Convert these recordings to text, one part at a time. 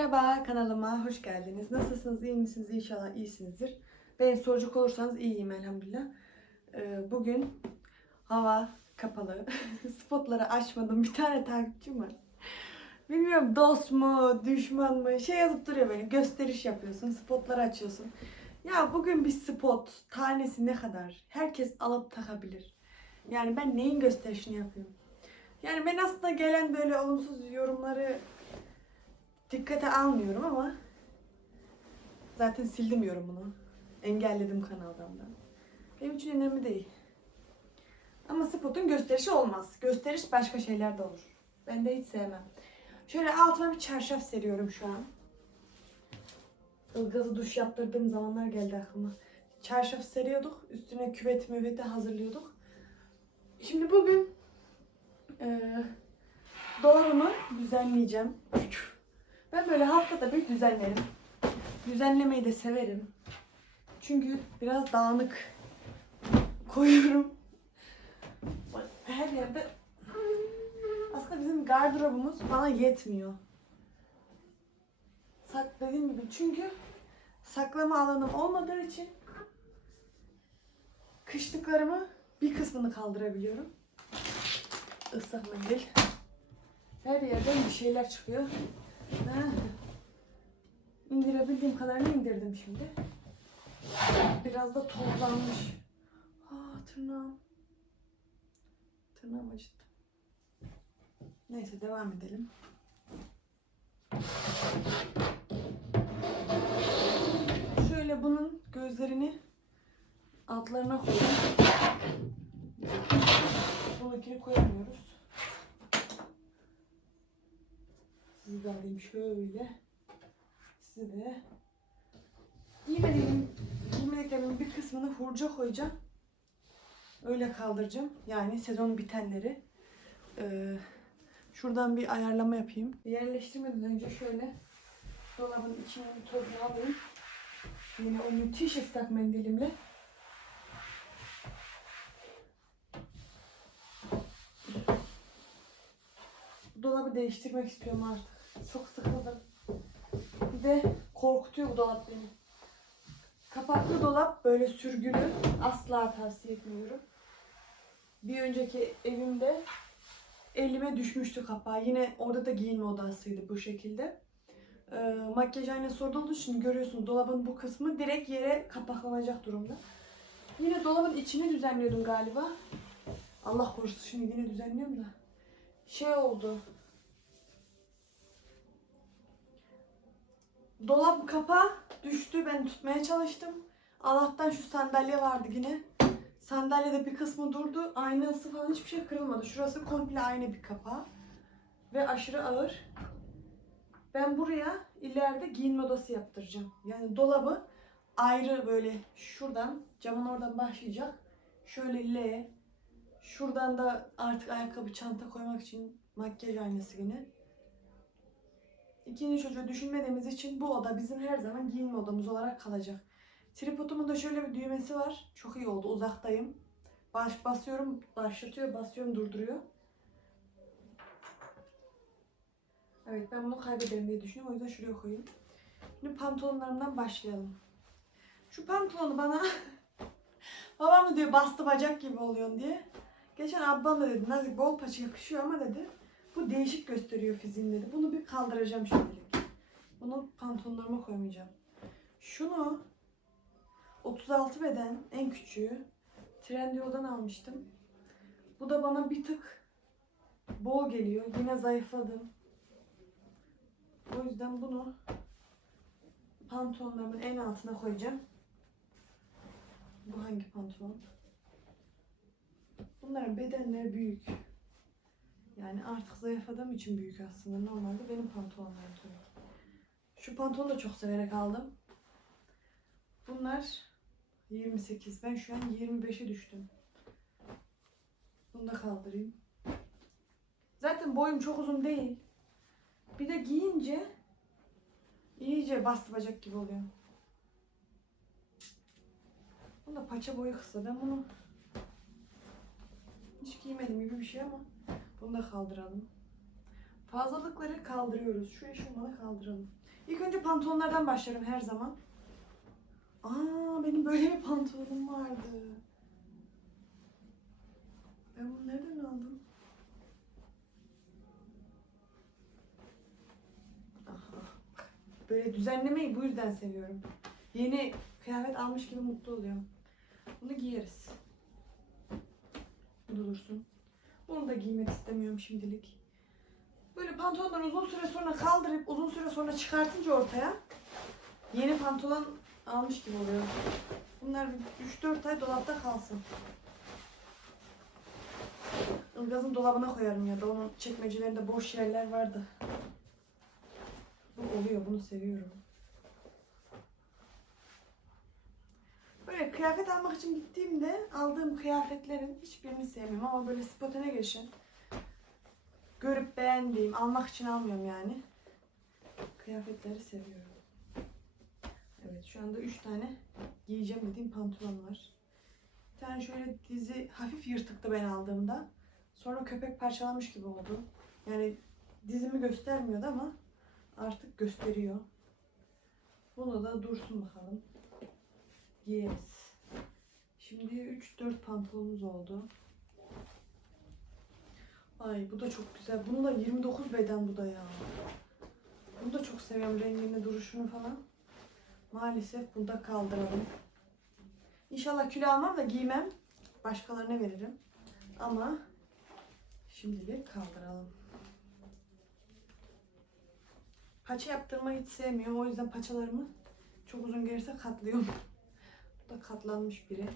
Merhaba kanalıma hoş geldiniz. Nasılsınız? iyi misiniz? İnşallah iyisinizdir. Ben soracak olursanız iyiyim elhamdülillah. Ee, bugün hava kapalı. Spotları açmadım. Bir tane takipçim var. Bilmiyorum dost mu, düşman mı? Şey yazıp duruyor böyle. Gösteriş yapıyorsun, spotları açıyorsun. Ya bugün bir spot tanesi ne kadar? Herkes alıp takabilir. Yani ben neyin gösterişini yapıyorum? Yani ben aslında gelen böyle olumsuz yorumları dikkate almıyorum ama zaten sildim yorumunu. Engelledim kanaldan da. Benim için önemli değil. Ama spotun gösterişi olmaz. Gösteriş başka şeylerde olur. Ben de hiç sevmem. Şöyle altıma bir çarşaf seriyorum şu an. Ilgazı duş yaptırdığım zamanlar geldi aklıma. Çarşaf seriyorduk. Üstüne küvet müvete hazırlıyorduk. Şimdi bugün eee dolabımı düzenleyeceğim. Ben böyle haftada bir düzenlerim. Düzenlemeyi de severim. Çünkü biraz dağınık koyuyorum. Her yerde aslında bizim gardırobumuz bana yetmiyor. Sak dediğim gibi çünkü saklama alanım olmadığı için kışlıklarımı bir kısmını kaldırabiliyorum. Islak mendil. Her yerden bir şeyler çıkıyor. İndirebildiğim kadarını indirdim şimdi. Biraz da tozlanmış. Ah tırnağım. Tırnağım acıttı. Neyse devam edelim. Şöyle bunun gözlerini altlarına koyalım. Bununkini koyamıyoruz. Sizi de alayım şöyle. Sizi de. Giymediğim, giymediklerimin bir kısmını hurca koyacağım. Öyle kaldıracağım. Yani sezon bitenleri. Ee, şuradan bir ayarlama yapayım. Yerleştirmeden önce şöyle dolabın içine bir tozunu alayım. Yine o müthiş ıslak mendilimle. Dolabı değiştirmek istiyorum artık. Çok sıkıldım. Bir de korkutuyor bu dolap beni. Kapaklı dolap böyle sürgülü. Asla tavsiye etmiyorum. Bir önceki evimde elime düşmüştü kapağı. Yine orada da giyinme odasıydı bu şekilde. Ee, makyaj aynası orada olduğu için görüyorsunuz dolabın bu kısmı direkt yere kapaklanacak durumda. Yine dolabın içini düzenliyordum galiba. Allah korusun şimdi yine düzenliyorum da. Şey oldu. Dolap kapağı düştü. Ben tutmaya çalıştım. Allah'tan şu sandalye vardı yine. Sandalyede bir kısmı durdu. Aynası falan hiçbir şey kırılmadı. Şurası komple aynı bir kapağı. Ve aşırı ağır. Ben buraya ileride giyinme odası yaptıracağım. Yani dolabı ayrı böyle şuradan camın oradan başlayacak. Şöyle L. Şuradan da artık ayakkabı çanta koymak için makyaj aynası yine. İkinci çocuğu düşünmediğimiz için bu oda bizim her zaman giyinme odamız olarak kalacak. Tripodumun da şöyle bir düğmesi var. Çok iyi oldu. Uzaktayım. Baş basıyorum, başlatıyor, basıyorum, durduruyor. Evet ben bunu kaybederim diye düşünüyorum. O yüzden şuraya koyayım. Şimdi pantolonlarımdan başlayalım. Şu pantolonu bana babam da diyor bastı bacak gibi oluyorsun diye. Geçen ablam da dedi Nazik bol paça yakışıyor ama dedi bu değişik gösteriyor fiziğini dedi. Bunu bir kaldıracağım şimdilik. Bunu pantolonlarıma koymayacağım. Şunu 36 beden en küçüğü Trendyol'dan almıştım. Bu da bana bir tık bol geliyor. Yine zayıfladım. O yüzden bunu pantolonlarımın en altına koyacağım. Bu hangi pantolon? Bunların bedenleri büyük. Yani artık zayıfladığım için büyük aslında. Normalde benim pantolonlarım tabii. Şu pantolonu da çok severek aldım. Bunlar 28. Ben şu an 25'e düştüm. Bunu da kaldırayım. Zaten boyum çok uzun değil. Bir de giyince iyice bastı bacak gibi oluyor. Bunun da paça boyu kısa. Ben bunu hiç giymedim gibi bir şey ama bunu da kaldıralım. Fazlalıkları kaldırıyoruz. Şu eşofmanı kaldıralım. İlk önce pantolonlardan başlarım her zaman. Aa benim böyle bir pantolonum vardı. Ben bunu nereden aldım? Böyle düzenlemeyi bu yüzden seviyorum. Yeni kıyafet almış gibi mutlu oluyorum. Bunu giyeriz. Bu dursun. Bunu da giymek istemiyorum şimdilik. Böyle pantolonları uzun süre sonra kaldırıp uzun süre sonra çıkartınca ortaya yeni pantolon almış gibi oluyor. Bunlar 3-4 ay dolapta kalsın. Ilgaz'ın dolabına koyarım ya da onun çekmecelerinde boş yerler vardı. Bu oluyor, bunu seviyorum. Böyle kıyafet almak için gittiğimde aldığım kıyafetlerin hiçbirini sevmiyorum ama böyle spotene geçen görüp beğendiğim, almak için almıyorum yani. Kıyafetleri seviyorum. Evet şu anda 3 tane giyeceğim dediğim pantolon var. Bir tane şöyle dizi hafif yırtıktı ben aldığımda. Sonra köpek parçalamış gibi oldu. Yani dizimi göstermiyordu ama artık gösteriyor. Bunu da dursun bakalım. Giyeriz. Şimdi 3-4 pantolonumuz oldu. Ay bu da çok güzel. Bunun da 29 beden bu da ya. Bunu da çok seviyorum rengini, duruşunu falan. Maalesef bunu da kaldıralım. İnşallah kilo almam da giymem. Başkalarına veririm. Ama şimdilik kaldıralım. Paça yaptırmayı hiç sevmiyorum. O yüzden paçalarımı çok uzun gelirse katlıyorum. Da katlanmış biri.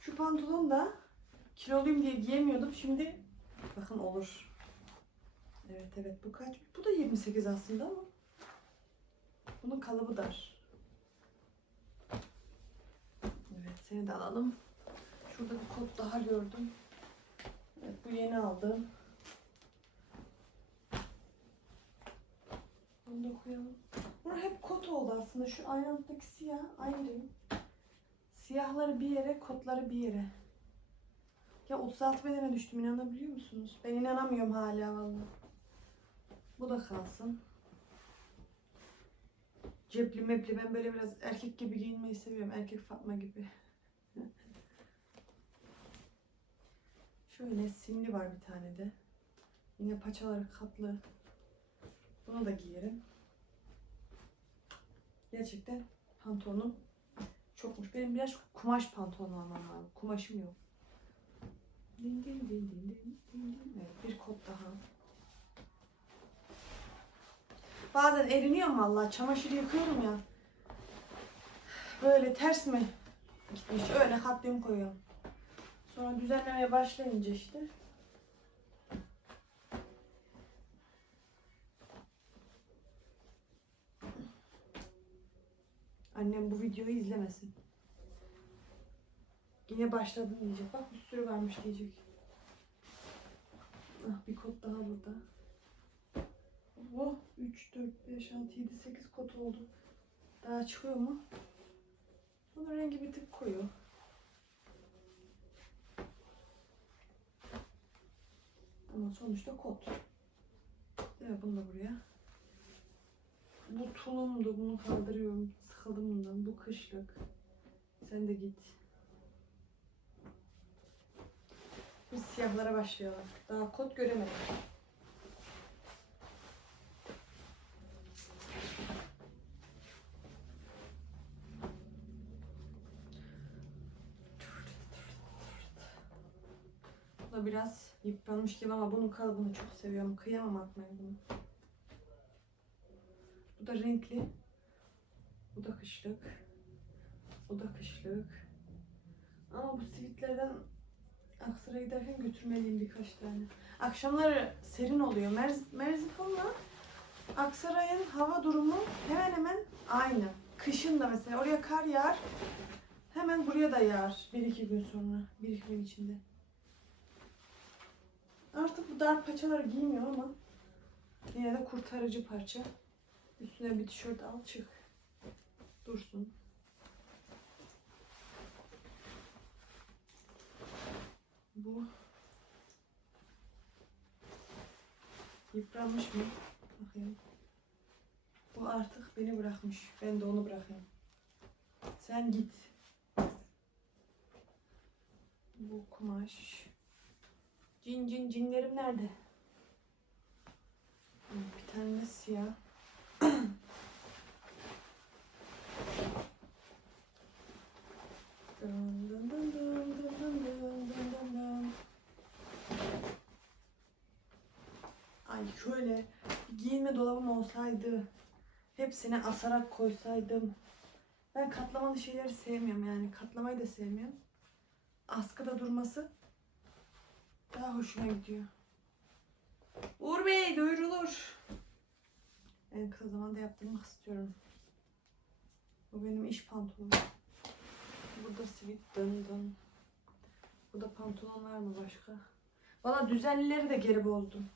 Şu pantolon da kiloluyum diye giyemiyordum. Şimdi bakın olur. Evet evet bu kaç? Bu da 28 aslında ama bunun kalıbı dar. Evet seni de alalım. Şurada bir kot daha gördüm. Evet bu yeni aldım. Bunu da koyalım. Bunlar hep kot oldu aslında. Şu ayağımdaki siyah ayrı. Siyahları bir yere, kotları bir yere. Ya 36 bedene düştüm inanabiliyor musunuz? Ben inanamıyorum hala vallahi. Bu da kalsın. Cepli mepli ben böyle biraz erkek gibi giyinmeyi seviyorum. Erkek Fatma gibi. Şöyle simli var bir tane de. Yine paçaları katlı. Bunu da giyerim. Gerçekten pantolonum çokmuş. Benim biraz kumaş pantolon almam lazım. Kumaşım yok. Din din din din din din din. Evet, bir kot daha. Bazen eriniyorum vallahi. Çamaşır yıkıyorum ya. Böyle ters mi gitmiş? Öyle katlayayım koyuyorum. Sonra düzenlemeye başlayınca işte. Annem bu videoyu izlemesin. Yine başladım diyecek. Bak bir sürü varmış diyecek. Ah bir kod daha burada. Oh 3, 4, 5, 6, 7, 8 kod oldu. Daha çıkıyor mu? Bunun rengi bir tık koyu. Ama sonuçta kot. Evet bunu da buraya. Bu tulumdu. Bunu kaldırıyorum. Sıkıldım bundan. Bu kışlık. Sen de git. Biz siyahlara başlayalım. Daha kot göremedim. Bu da biraz yıpranmış gibi ama bunun kalıbını çok seviyorum. Kıyamam atmaya bunu. Bu da renkli. Bu da kışlık. Bu da kışlık. Ama bu sivitlerden Aksaray'a giderken götürmeliyim birkaç tane. Akşamları serin oluyor. Merz, Merzifon'la Aksaray'ın hava durumu hemen hemen aynı. Kışın da mesela oraya kar yağar. Hemen buraya da yağar. Bir iki gün sonra. Bir iki gün içinde. Artık bu dar paçaları giymiyorum ama yine de kurtarıcı parça. Üstüne bir tişört al çık. Dursun. Bu Yıpranmış mı? Bakayım. Bu artık beni bırakmış. Ben de onu bırakayım. Sen git. Bu kumaş. Cin cin cinlerim nerede? Bir tane siyah. Ay şöyle giyinme dolabım olsaydı hepsine asarak koysaydım. Ben katlamalı şeyleri sevmiyorum yani katlamayı da sevmiyorum. Askıda durması daha hoşuma gidiyor. Uğur Bey duyurulur. En kısa zamanda yaptırmak istiyorum. Bu benim iş pantolonum. Burada sivit dın dın. Burada pantolon var mı başka? Valla düzenlileri de geri bozdum.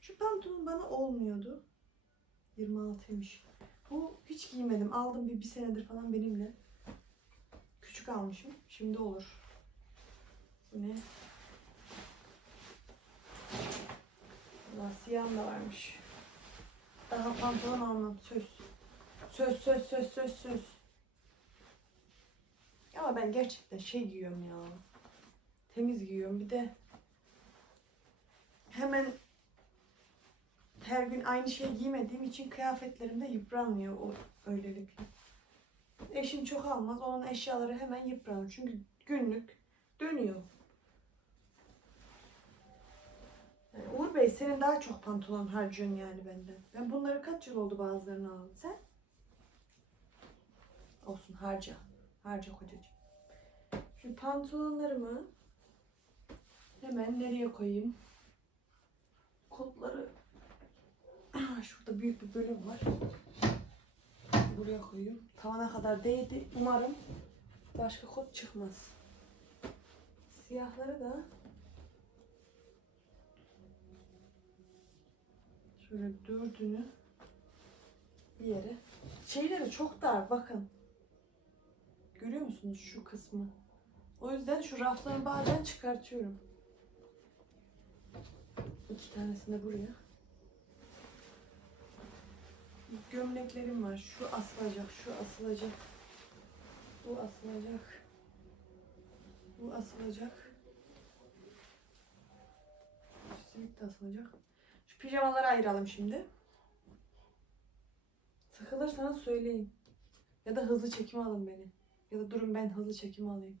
Şu pantolon bana olmuyordu. 26'ymış. Bu hiç giymedim. Aldım bir, bir senedir falan benimle. Küçük almışım. Şimdi olur. Bu ne? Valla siyahım da varmış. Daha pantolon almam. Söz. Söz söz söz söz söz. Ama ben gerçekten şey giyiyorum ya. Temiz giyiyorum. Bir de hemen her gün aynı şey giymediğim için kıyafetlerim de yıpranmıyor o öylelikle. Eşim çok almaz. Onun eşyaları hemen yıpranır. Çünkü günlük dönüyor. Yani Uğur Bey senin daha çok pantolon harcıyorsun yani benden. Ben bunları kaç yıl oldu bazılarını aldım. Sen? Olsun harca. Harca kocacığım. Şu pantolonlarımı hemen nereye koyayım? Kotları şurada büyük bir bölüm var. Buraya koyayım. Tavana kadar değdi. Umarım başka kot çıkmaz. Siyahları da şöyle dördünü bir yere. Şeyleri çok dar bakın. Görüyor musunuz şu kısmı? O yüzden şu rafları bazen çıkartıyorum. İki tanesini de buraya. Gömleklerim var. Şu asılacak, şu asılacak. Bu asılacak. Bu asılacak. Simit de asılacak. Şu pijamaları ayıralım şimdi. Sıkılırsanız söyleyin. Ya da hızlı çekim alın beni. Ya da durun ben hızlı çekim alayım.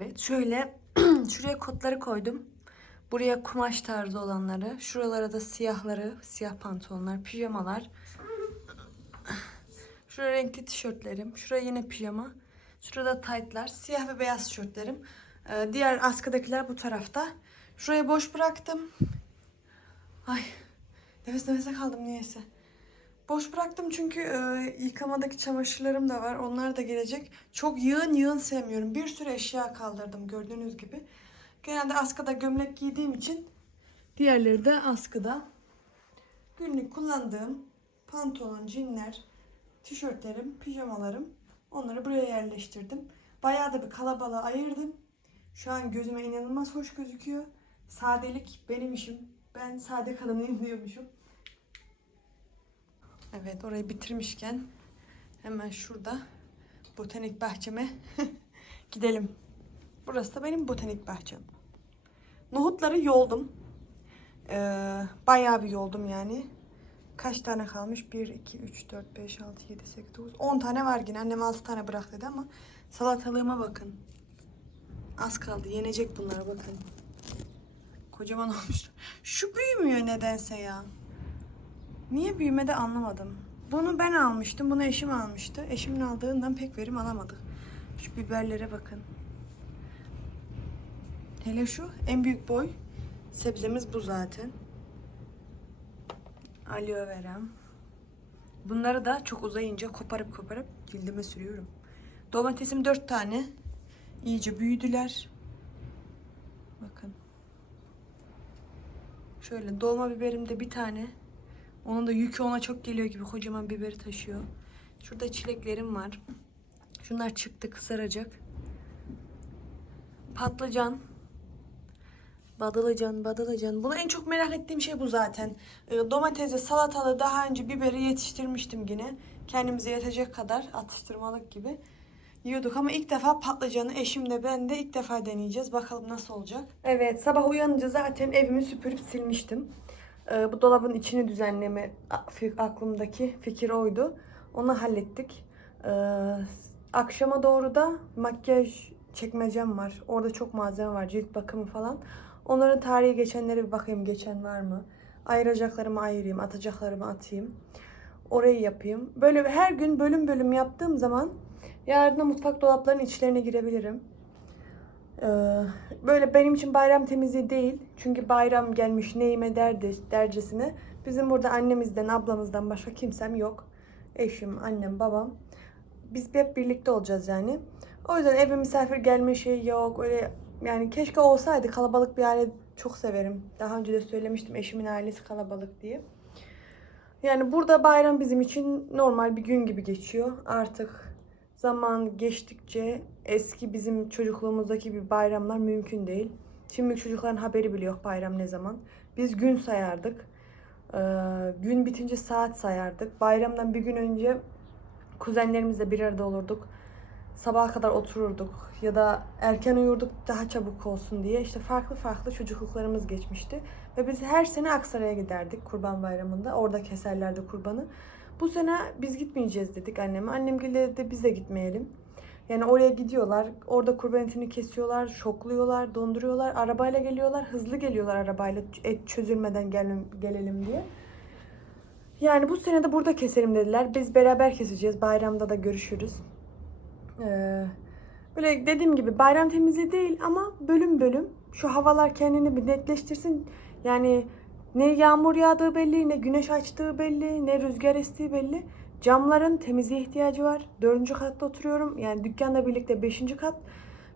Evet şöyle şuraya kotları koydum. Buraya kumaş tarzı olanları, şuralara da siyahları, siyah pantolonlar, pijamalar. Şuraya renkli tişörtlerim, şuraya yine pijama. Şurada taytlar, siyah ve beyaz tişörtlerim. Ee, diğer askıdakiler bu tarafta. Şuraya boş bıraktım. Ay nefes nefese kaldım niyeyse. Boş bıraktım çünkü e, yıkamadaki çamaşırlarım da var. Onlar da gelecek. Çok yığın yığın sevmiyorum. Bir sürü eşya kaldırdım gördüğünüz gibi. Genelde askıda gömlek giydiğim için diğerleri de askıda. Günlük kullandığım pantolon, cinler, tişörtlerim, pijamalarım. Onları buraya yerleştirdim. Bayağı da bir kalabalığa ayırdım. Şu an gözüme inanılmaz hoş gözüküyor. Sadelik benim işim. Ben sade kadınıyım diyormuşum. Evet orayı bitirmişken hemen şurada botanik bahçeme gidelim. Burası da benim botanik bahçem. Nohutları yoldum. Ee, bayağı bir yoldum yani. Kaç tane kalmış? 1, 2, 3, 4, 5, 6, 7, 8, 9, 10 tane var yine. Annem 6 tane bırak dedi ama salatalığıma bakın. Az kaldı. Yenecek bunlar bakın. Kocaman olmuş. Şu büyümüyor nedense ya. Niye büyümedi anlamadım. Bunu ben almıştım. Bunu eşim almıştı. Eşimin aldığından pek verim alamadık. Şu biberlere bakın. Hele şu en büyük boy sebzemiz bu zaten. Aloe vera. Bunları da çok uzayınca koparıp koparıp cildime sürüyorum. Domatesim dört tane. İyice büyüdüler. Bakın. Şöyle dolma biberim de bir tane. Onun da yükü ona çok geliyor gibi kocaman biberi taşıyor. Şurada çileklerim var. Şunlar çıktı kızaracak. Patlıcan. Badılıcan, badılıcan. Bunu en çok merak ettiğim şey bu zaten. Ee, domatesi, salatalı daha önce biberi yetiştirmiştim yine. Kendimize yetecek kadar atıştırmalık gibi yiyorduk ama ilk defa patlıcanı eşimle ben de ilk defa deneyeceğiz. Bakalım nasıl olacak. Evet sabah uyanınca zaten evimi süpürüp silmiştim. Ee, bu dolabın içini düzenleme aklımdaki fikir oydu. Onu hallettik. Ee, akşama doğru da makyaj çekmecem var. Orada çok malzeme var. Cilt bakımı falan. Onların tarihi geçenlere bir bakayım. Geçen var mı? Ayıracaklarımı ayırayım. Atacaklarımı atayım. Orayı yapayım. Böyle her gün bölüm bölüm yaptığım zaman yarın mutfak dolaplarının içlerine girebilirim. Ee, böyle benim için bayram temizliği değil. Çünkü bayram gelmiş neyime derdi dercesine. Bizim burada annemizden, ablamızdan başka kimsem yok. Eşim, annem, babam. Biz hep birlikte olacağız yani. O yüzden eve misafir gelme şey yok. Öyle yani keşke olsaydı kalabalık bir aile çok severim. Daha önce de söylemiştim eşimin ailesi kalabalık diye. Yani burada bayram bizim için normal bir gün gibi geçiyor. Artık zaman geçtikçe eski bizim çocukluğumuzdaki bir bayramlar mümkün değil. Şimdiki çocukların haberi bile yok bayram ne zaman. Biz gün sayardık. Ee, gün bitince saat sayardık. Bayramdan bir gün önce kuzenlerimizle bir arada olurduk. Sabaha kadar otururduk ya da erken uyurduk daha çabuk olsun diye. İşte farklı farklı çocukluklarımız geçmişti. Ve biz her sene Aksaray'a giderdik Kurban Bayramı'nda. Orada keserlerdi kurbanı. Bu sene biz gitmeyeceğiz dedik anneme. Annem dedi biz de gitmeyelim. Yani oraya gidiyorlar. Orada kurban etini kesiyorlar, şokluyorlar, donduruyorlar. Arabayla geliyorlar. Hızlı geliyorlar arabayla et çözülmeden gel gelelim diye. Yani bu sene de burada keselim dediler. Biz beraber keseceğiz. Bayramda da görüşürüz. Ee, böyle dediğim gibi bayram temizliği değil ama bölüm bölüm şu havalar kendini bir netleştirsin. Yani ne yağmur yağdığı belli, ne güneş açtığı belli, ne rüzgar estiği belli. Camların temizliğe ihtiyacı var. Dördüncü katta oturuyorum. Yani dükkanla birlikte beşinci kat.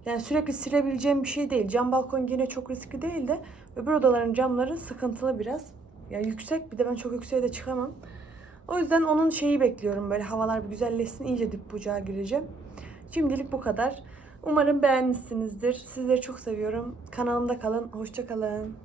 Yani sürekli silebileceğim bir şey değil. Cam balkon yine çok riskli değil de öbür odaların camları sıkıntılı biraz. Ya yüksek bir de ben çok yükseğe de çıkamam. O yüzden onun şeyi bekliyorum böyle havalar bir güzelleşsin iyice dip bucağa gireceğim. Şimdilik bu kadar. Umarım beğenmişsinizdir. Sizleri çok seviyorum. Kanalımda kalın. Hoşça kalın.